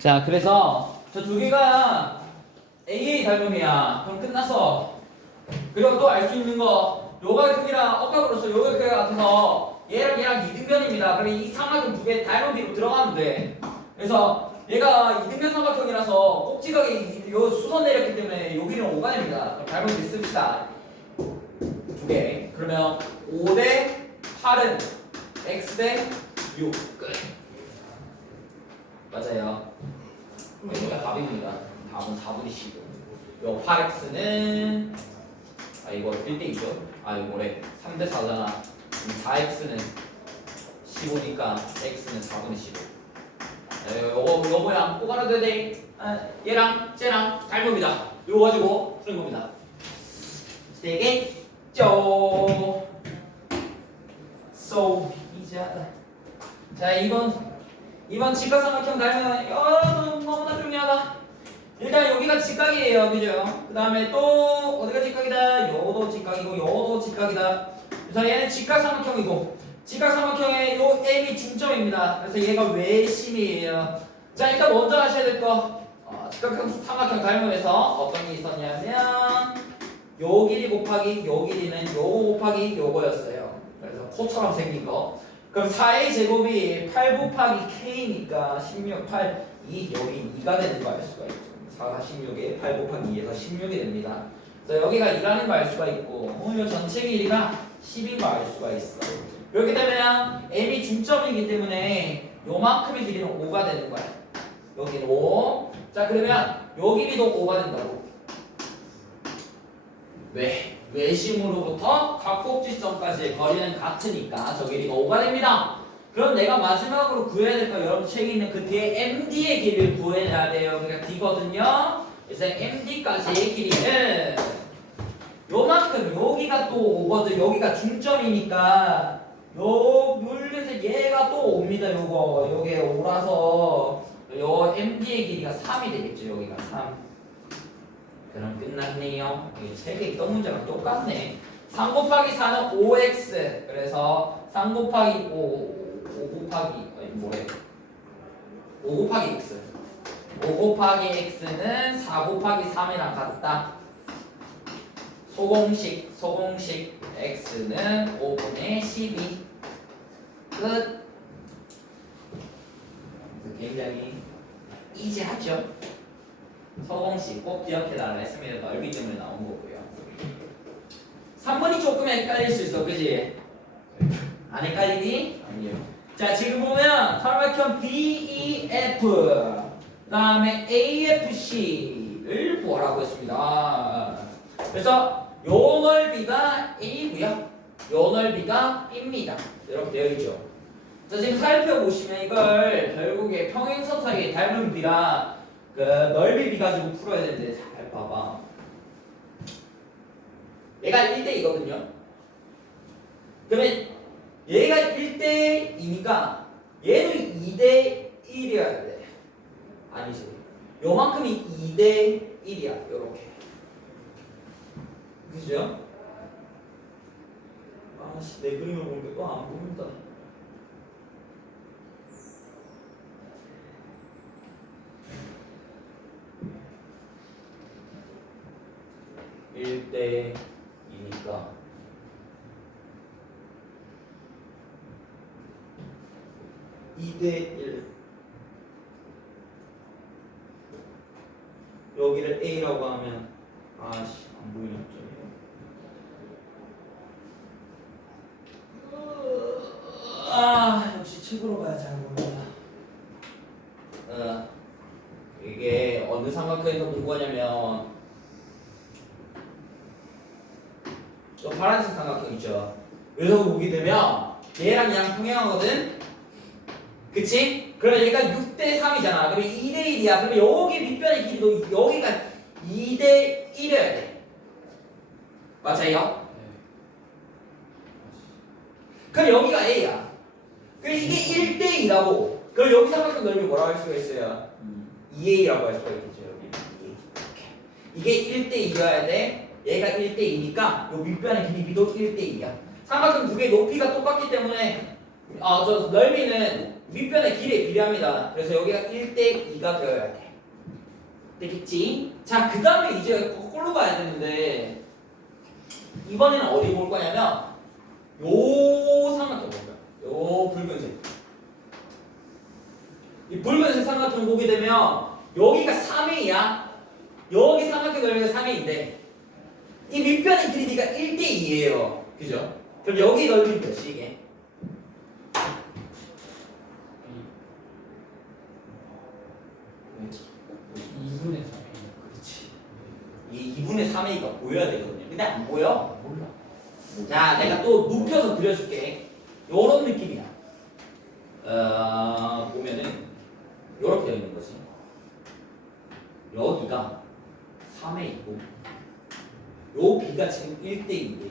자, 그래서 저 두 개가 AA 닮음이야. 그럼 끝났어. 그리고 또 알 수 있는 거, 요가 크기랑 억각으로서 요가 크기가 같아서 얘랑 얘랑 이등변입니다. 그럼 이 삼각형 두 개 닮음비로 들어가면 돼. 그래서 얘가 이등변 삼각형이라서 꼭지각이 이- 요 수선 내렸기 때문에 여기는 5가 됩니다. 그럼 닮음비 씁시다. 두 개. 그러면 5대 8은 x 대 6. 끝. 맞아요. 여기가 답입니다. 답은 4분의 15. 요 8x는 아 이거 1대 2죠? 아 이거 뭐래? 3대 4잖아. 4x는 15니까 x는 4분의 15. 에, 요거 요 모양 꼭 알아둬야 돼. 아, 얘랑 쟤랑 닮음이다. 요거 가지고 푸는 겁니다. 되겠죠? So 이자다. 자 이번 이번 직각삼각형 닮은 어 너무나 중요하다. 일단 여기가 직각이에요, 그죠? 그 다음에 또 어디가 직각이다? 요도 직각이고 요도 직각이다. 그래서 얘는 직각삼각형이고 직각삼각형의 요 M이 중점입니다. 그래서 얘가 외심이에요. 자 일단 먼저 하셔야 될 거. 어, 직각삼각형 닮음에서 어떤 게 있었냐면 요 길이 곱하기 요 길이는 요거 곱하기 요거였어요. 그래서 코처럼 생긴 거. 그럼 4의 제곱이 8 곱하기 k니까 16, 8, 2 여기 2가 되는 거 알 수가 있죠. 4, 16에 8 곱하기 2에서 16이 됩니다. 그래서 여기가 2라는 거 알 수가 있고 어, 이 전체 길이가 10인 거 알 수가 있어. 그렇기 때문에 m이 중점이기 때문에 요만큼의 길이는 5가 되는 거야. 여기는 5. 자 그러면 요 길이도 5가 된다고. 왜? 외심으로부터 각곡지점까지의 거리는 같으니까 저 길이가 5가 됩니다. 그럼 내가 마지막으로 구해야 될 거 여러분 책에 있는 그 뒤에 MD의 길이를 구해야 돼요. 그러니까 D거든요. 그래서 MD까지의 길이는 요만큼 여기가 또 5거든. 여기가 중점이니까 요 물에서 얘가 또 옵니다. 요거 요게 5라서 요 MD의 길이가 3이 되겠죠. 여기가 3. 그럼 끝났네요. 이 책에 있던 문제랑 똑같네. 3 곱하기 4는 5x. 그래서 3 곱하기 5, 5 곱하기 아니 뭐래? 5 곱하기 x. 5 곱하기 x는 4 곱하기 3이랑 같다. 소공식, 소공식 x는 5분의 12. 끝. 굉장히 이지하죠. 서공식 꼭 기억해달라 했으면 넓이 때문에 나온 거고요. 3번이 조금 헷갈릴 수 있어, 그지? 안 헷갈리니? 아니요. 자, 지금 보면 삼각형 DEF, 그 다음에 AFC를 구하라고 했습니다. 그래서 요 넓이가 A고요. 요 넓이가 B입니다. 이렇게 되어 있죠. 자, 지금 살펴보시면 이걸 결국에 평행선 사이에 닮은 비라 그 넓이 비 가지고 풀어야 되는데 잘 봐봐. 얘가 1대 2거든요. 그러면 얘가 1대 2니까 얘도 2대 1이어야 돼. 아니지. 요만큼이 2대 1이야. 요렇게. 그죠? 아씨 내 그림을 보니까 또안 보인다. 일대이니까. 이대일. 여기를 A라고 하면 아씨 안 보이는 점이에요 아 역시 책으로 봐야 잘 보인다 어 이게 어느 삼각형에서 본 거냐면 저 파란색 삼각형 있죠. 여기서 보게 되면 얘랑 얘랑 평행하거든. 그치? 그러면 얘가 6대 3이잖아. 그러면 2대 1이야. 그러면 여기 밑변의 길이도 여기가 2대 1이어야 돼. 맞아요? 그럼 여기가 A야. 그럼 이게 1대 2라고. 그럼 여기 삼각형 넓이 뭐라고 할 수가 있어요? 2A라고 할 수가 있겠죠. 여기. 이게 1대 2여야 돼. 얘가 1대 2니까 요 밑변의 길이도 1대 2야. 삼각형 두개 높이가 똑같기 때문에 아 저 넓이는 밑변의 길이에 비례합니다. 그래서 여기가 1대 2가 되어야 돼. 되겠지? 자, 그 다음에 이제 거꾸로 가야 되는데 이번에는 어디 볼 거냐면 요 삼각형 볼 거야. 요 붉은색. 이 붉은색 삼각형 보게 되면 여기가 3A야. 여기 삼각형 넓이가 3A인데 이 밑변의 길이가 1대 2예요. 그죠? 그럼 여기 넓이는 몇이 이게? 2분의 3이 그렇지. 이 2분의 3A가 보여야 되거든요. 근데 안 보여. 몰라 자, 내가 또 눕혀서 그려줄게. 요런 느낌이야. 어, 보면은 요렇게 되어 있는 거지. 여기가 3에 있고 요 B가 지금 1대 2예요.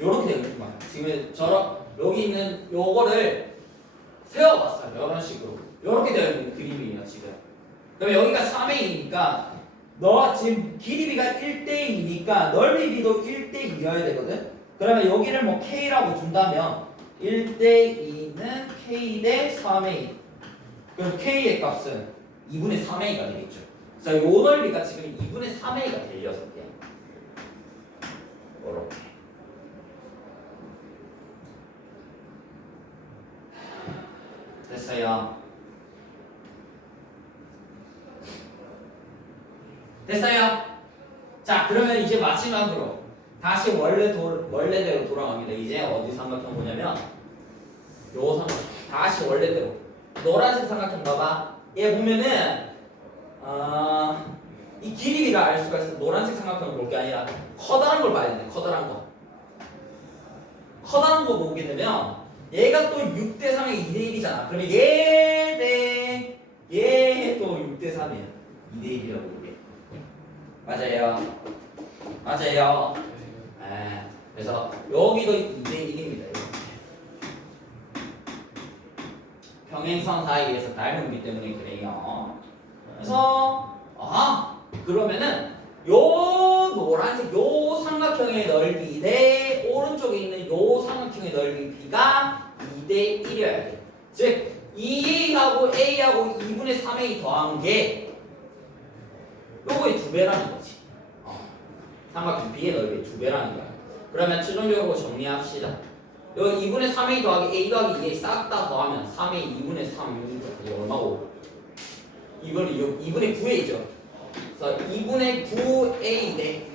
요렇게 거야. 지금 저런 여기 있는 요거를 세워봤어요. 이런 식으로. 요렇게 되어 있는 그림이에요, 지금. 그럼 여기가 3A니까 너 지금 길이비가 1대2니까 넓이비도 1대2여야 되거든? 그러면 여기를 뭐 K라고 준다면 1대2는 K 대 3A 그럼 K의 값은 2분의 3A가 되겠죠 그래서 요 넓이가 지금 2분의 3A가 될녀석이야 이렇게 됐어요 됐어요? 자 그러면 이제 마지막으로 다시 원래 도, 원래대로 돌아갑니다. 이제 어디 삼각형 보냐면 요 삼각형 다시 원래대로 노란색 삼각형 봐봐. 얘 보면은 아, 이 길이가 알 수가 있어. 노란색 삼각형 볼게 아니라 커다란 걸 봐야 돼. 커다란 거. 커다란 거 보게 되면 얘가 또 6대 3의 2대 1이잖아. 그러면 얘 대 얘 또 6대 3이야. 2대 1이라고 이게. 맞아요. 맞아요. 예. 그래서 여기도 2대 1입니다. 평행선 사이에서 닮은 기 때문에 그래요. 그래서 아 그러면은 요 노란색 요 삼각형의 넓이 대 오른쪽에 있는 요 삼각형의 넓이 b가 2대 1이어야 돼. 즉 2ha하고 a하고 2분의 3a 더한 게 요거의 두 배라는 거지. 어. 삼각형 B의 넓이의 두 배라는 거야. 그러면 최종적으로 정리합시다. 요 2분의 3a 더하기 a 더하기 2a 싹 다 더하면 3a 2분의 3 이게 얼마고? 2분의 6, 2분의 9a죠. 그래서 2분의 9a 대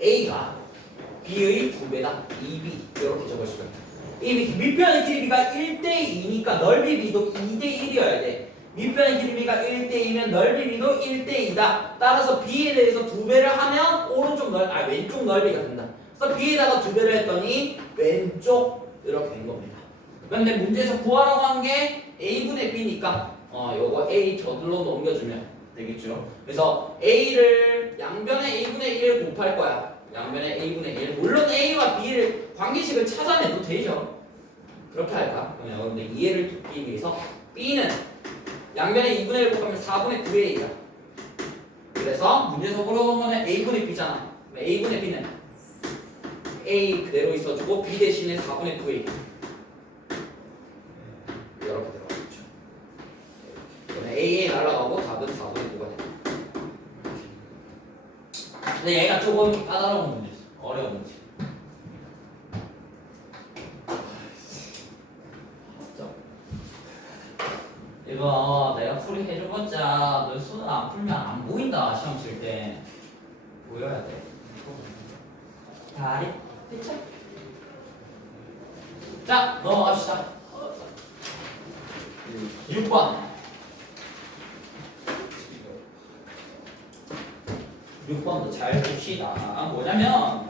a가 b의 두 배다. 2b 이렇게 적을 수가 있다. 이 밑변의 길이가 1대 2니까 넓이 b도 2대 1이어야 돼. 밑변의 길이가 1대 2면 넓이 b도 1대 2다. 따라서 b에 대해서 두 배를 하면 오른쪽 넓, 아 왼쪽 넓이가 된다. 그래서 b에다가 두 배를 했더니 왼쪽 이렇게 된 겁니다. 그런데 문제에서 구하라고 한 게 a분의 b니까 어 요거 a 저들로 넘겨주면 되겠죠. 그래서 a를 양변에 a분의 1 곱할 거야. 양변에 a분의 1. 물론 a와 b를 관계식을 찾아내도 되죠. 그렇게 할까? 그러면 여러분들 이해를 돕기 위해서 b는 양변에 2분의 1 곱하면 4분의 9a야. 그래서 문제에서 물어본 거는 a분의 b잖아. a분의 b는 a 그대로 있어주고 b 대신에 4분의 9a. 이렇게 들어가겠죠. 그러면 a에 날라가고 답은 4분의 9가 돼. 근데 얘가 조금 까다로운 문제, 어려운 문제. 진짜. 이거 내가 풀이 해줘봤자 너 수능 안 풀면 안 보인다 시험 칠 때 보여야 돼. 다리 됐죠? 자 넘어갑시다. 6번. 6번도 잘 봅시다. 뭐냐면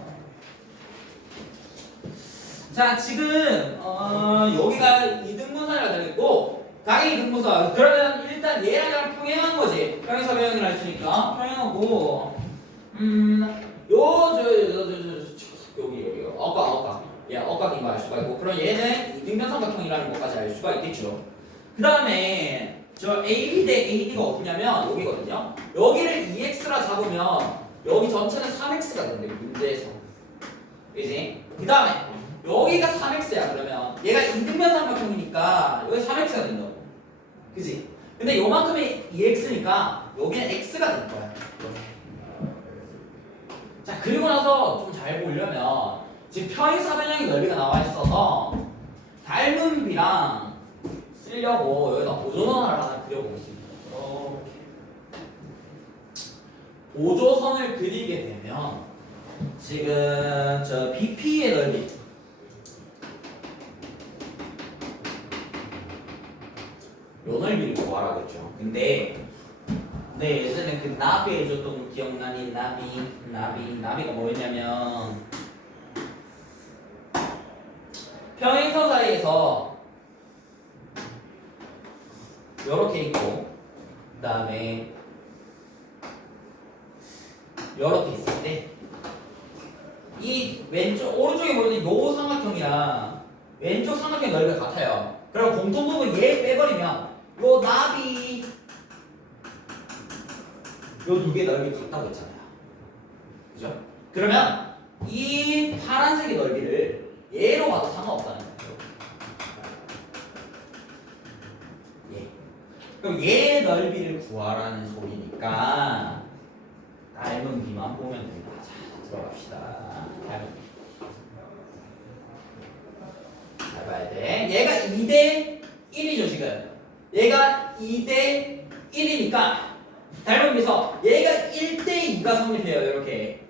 자 지금 어, 여기가 이등분선이라 되겠고 당연히 이등분선 그러면 일단 얘랑 평행한 거지. 평행사 평행을 했으니까. 평행하고 음요저저저 여기 여기. 억각 억각. 얘 억각인 거 알 수가 있고. 그럼 얘는 이등변삼각형이라는 것까지 알 수가 있겠죠. 그 다음에 저 AB 대 AD가 어디냐면 여기거든요 여기를 2x라 잡으면 여기 전체는 3x가 되는데 문제에서 그지? 그 다음에 여기가 3x야 그러면 얘가 이등변 삼각형이니까 여기 3x가 된다고 그지? 근데 요만큼이 2x니까 여기는 x가 될 거야. 자 그리고 나서 좀 잘 보려면 지금 평행사변형의 넓이가 나와 있어서 닮은 비랑 쓰려고 여기다 보조선을 하나 그려보겠습니다. 보조선을 그리게 되면 지금 저 BP의 넓이. 요 넓이를 구하라고 했죠. 근데 네 예전에 그 나비 해줬던 거 기억나니? 나비 나비 나비가 뭐였냐면 평행선 사이에서 요렇게 있고 그 다음에 요렇게 있을 때 이 왼쪽 오른쪽에 보이는 요 삼각형이랑 왼쪽 삼각형 넓이가 같아요. 그럼 공통 부분 얘 빼버리면 요 나비 요 두 개 넓이 같다고 했잖아요. 그죠? 그러면 이 파란색의 넓이를 얘로 봐도 상관없다는 거예요. 그럼 얘 넓이를 구하라는 소리니까 닮은 비만 보면 됩니다. 자, 들어갑시다. 닮은 비. 잘 봐야 돼. 얘가 2대 1이죠, 지금. 얘가 2대 1이니까 닮은 비서 얘가 1대 2가 성립해요, 이렇게.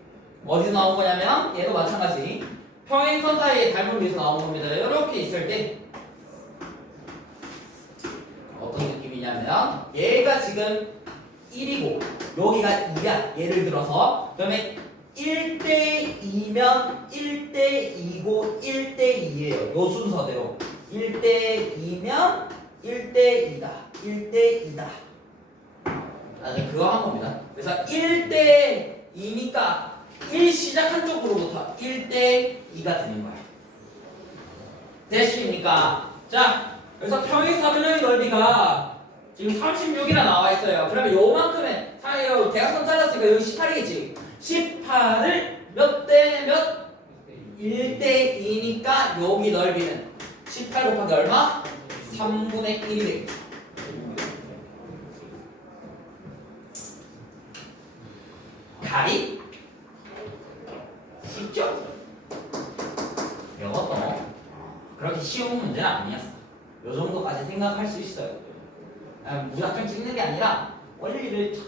어디서 나온 거냐면 얘도 마찬가지. 평행선 사이에 닮은 비서 나온 겁니다. 이렇게 있을 때 느낌이냐면 얘가 지금 1이고 여기가 2야. 예를 들어서 그러면 1대 2면 1대 2고 1대 2예요. 요 순서대로. 1대 2면 1대 2다. 1대 2다. 아니 그거 한 겁니다. 그래서 1대 2니까 1 시작한 쪽으로부터 1대 2가 되는 거예요 됐습니까? 자 그래서 평행사변형의 넓이가 지금 36이나 나와 있어요. 그러면 요만큼의 사이로 대각선 잘랐으니까 여기 18이겠지. 18을 몇 대 몇? 1대 2니까 여기 넓이는 18 곱하기 얼마? 3분의 1이 되겠죠. 가리? 쉽죠? 이것도 그렇게 쉬운 문제는 아니었어. 요 정도까지 생각할 수 있어요. 아, 무작정 찍는 게 아니라 원리를 참-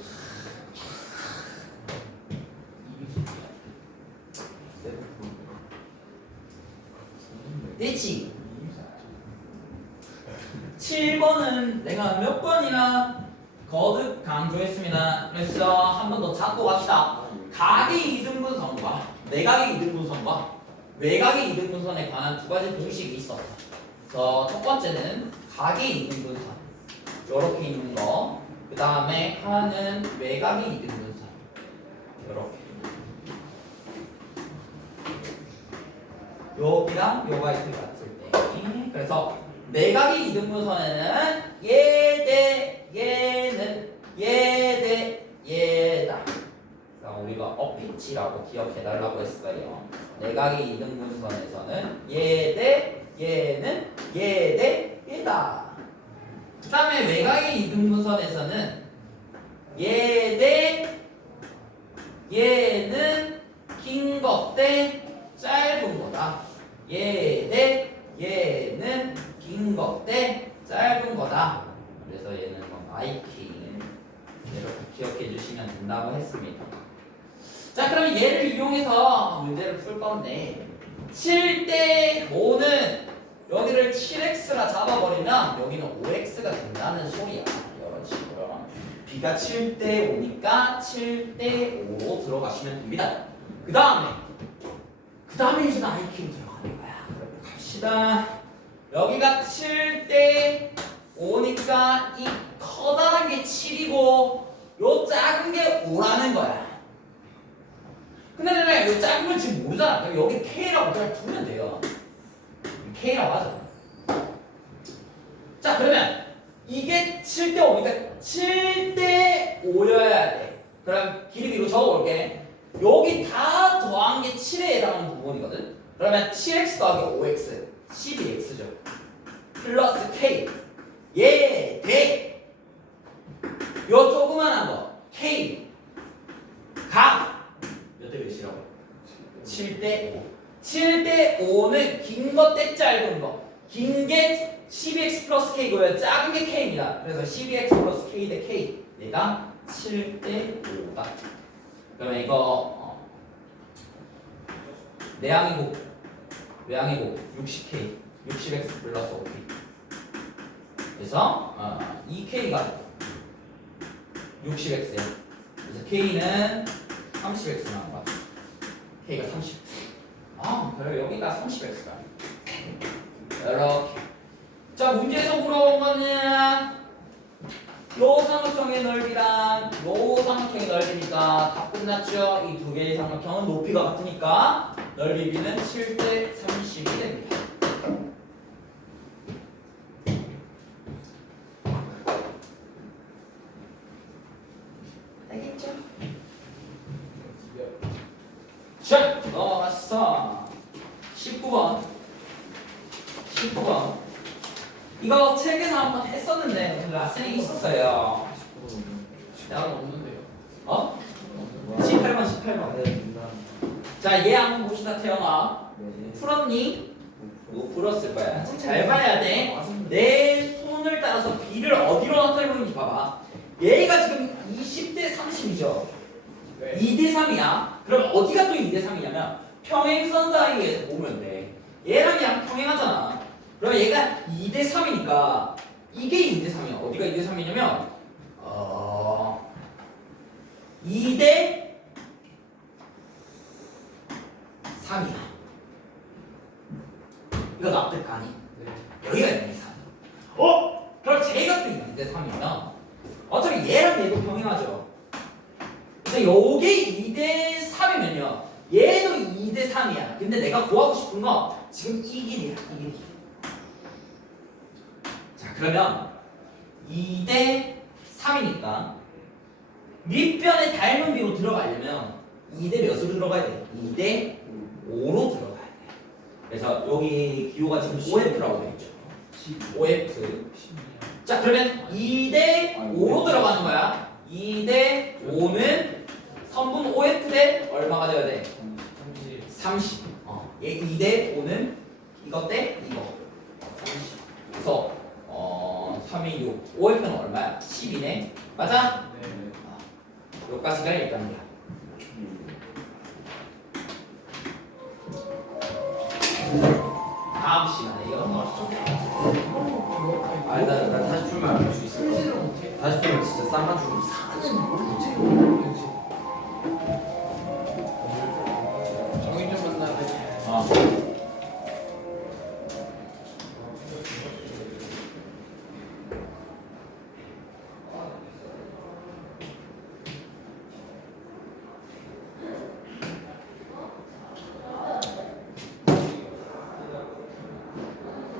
됐지? 7번은 내가 몇 번이나 거듭 강조했습니다. 그래서 한 번 더 잡고 갑시다. 각의 이등분선과 내각의 이등분선과 외각의 이등분선에 관한 두 가지 공식이 있었어. 그래서 첫 번째는 각의 이등분선. 이렇게 있는 거. 그 다음에 하나는 외곽의 이등분선. 이렇게. 여기랑 요가 이렇게 같을 때. 그래서 내각의 이등분선에는 얘대 얘는 얘대 얘다. 그래서 우리가 어피치라고 기억해달라고 했어요. 내각의 이등분선에서는 얘대 얘는 얘대 얘다. 그 다음에 외곽의 이등분선에서는 얘 대 얘는 긴 것 대 짧은 거다. 얘 대 얘는 긴 것 대 짧은 거다. 그래서 얘는 뭐 마이킹 이렇게 기억해 주시면 된다고 했습니다. 자, 그럼 얘를 이용해서 문제를 풀 건데 7대 5는 여기를 7x라 잡아버리면 여기는 5x가 된다는 소리야. 이런 식으로. b가 7대 5니까 7대 5로 들어가시면 됩니다. 그 다음에 그 다음에 이제 IQ로 들어가는 거야. 그럼 갑시다. 여기가 7대 5니까 이 커다란 게 7이고 요 작은 게 5라는 거야. 근데 내가 요 작은 걸 지금 모르잖아. 여기 K라고 그냥 두면 돼요. K라고 하죠. 자, 그러면 이게 7대 5니까 7대 5여야 돼. 그럼 길이 위로 적어볼게. 여기 다 더한 게 7에 해당하는 부분이거든. 그러면 7x 더하기 5x 12x죠. 플러스 k 예, 대. 요 조그만한 거 k 각몇 대 몇이라고? 7대 5. 7대 5는 긴 거 대 짧은 거. 긴 게 12x 플러스 k고요. 작은 그래서 12x 플러스 k 대 k. 얘가 7 대 5다. 그러면 이거 어, 내항이고 외항이고 60k, 60x 플러스 5k. 그래서 어, 2k가 60x야. 그래서 k는 30x 나온 거야. k가 30. 아, 그래 여기가 30x가. 이렇게. 자 문제에서 물어본 거는 요 삼각형의 넓이랑 요 삼각형의 넓이니까 다 끝났죠. 이 두 개의 삼각형은 높이가 같으니까 넓이 비는 7대 30이 됩니다. 알겠죠? 자, 넘어갔어. 19번. 19번. 이거 책에서 한번 했었는데 라센에 있었어요. 나는 없는데요. 어? 18번, 18번. 자, 얘 한번 봅시다, 태영아. 풀었니? 이거 풀었을 거야. 잘 봐야 돼. 내 손을 따라서 B를 어디로 나타내는지 봐봐. 얘가 지금 20대 30이죠. 네. 2대 3이야. 그럼 어디가 또 2대 3이냐면 평행선 사이에서 보면 돼. 얘랑 얘랑 평행하잖아. 그럼 얘가 2대 3이니까 이게 2대 3이야. 어디가 2대 3이냐면 어 2대 3이야. 이거 납득 가니? 네. 여기가 2대 3. 어? 그럼 쟤가 또 2대 3이면 어차피 얘랑 얘도 평행하죠. 근데 요게 2대 3이면요. 얘도 2대 3이야. 근데 내가 구하고 싶은 건 지금 이 길이야. 이 길이. 자, 그러면 2대 3이니까 밑변에 닮은 비로 들어가려면 2대 몇으로 들어가야 돼? 2대 5로 들어가야 돼. 그래서 여기 기호가 지금 5F라고 되어 있죠. 5F. 자, 그러면 2대 5로 들어가는 거야. 2대 5는 선분 5F 대 얼마가 되어야 돼? 30. 어. 얘 2대 5는 이거 대 이거. 30. 그래서 어, 3이 6. 5F는 얼마야? 10이네. 맞아? 여기까지가 일단이야. 다음 시간에 이거 아니 나, 나 다시 풀면 알 수 있을 것 같아 다시 풀면 진짜 쌈만 주고 사는 문제 정인 좀 만나야 돼. 어.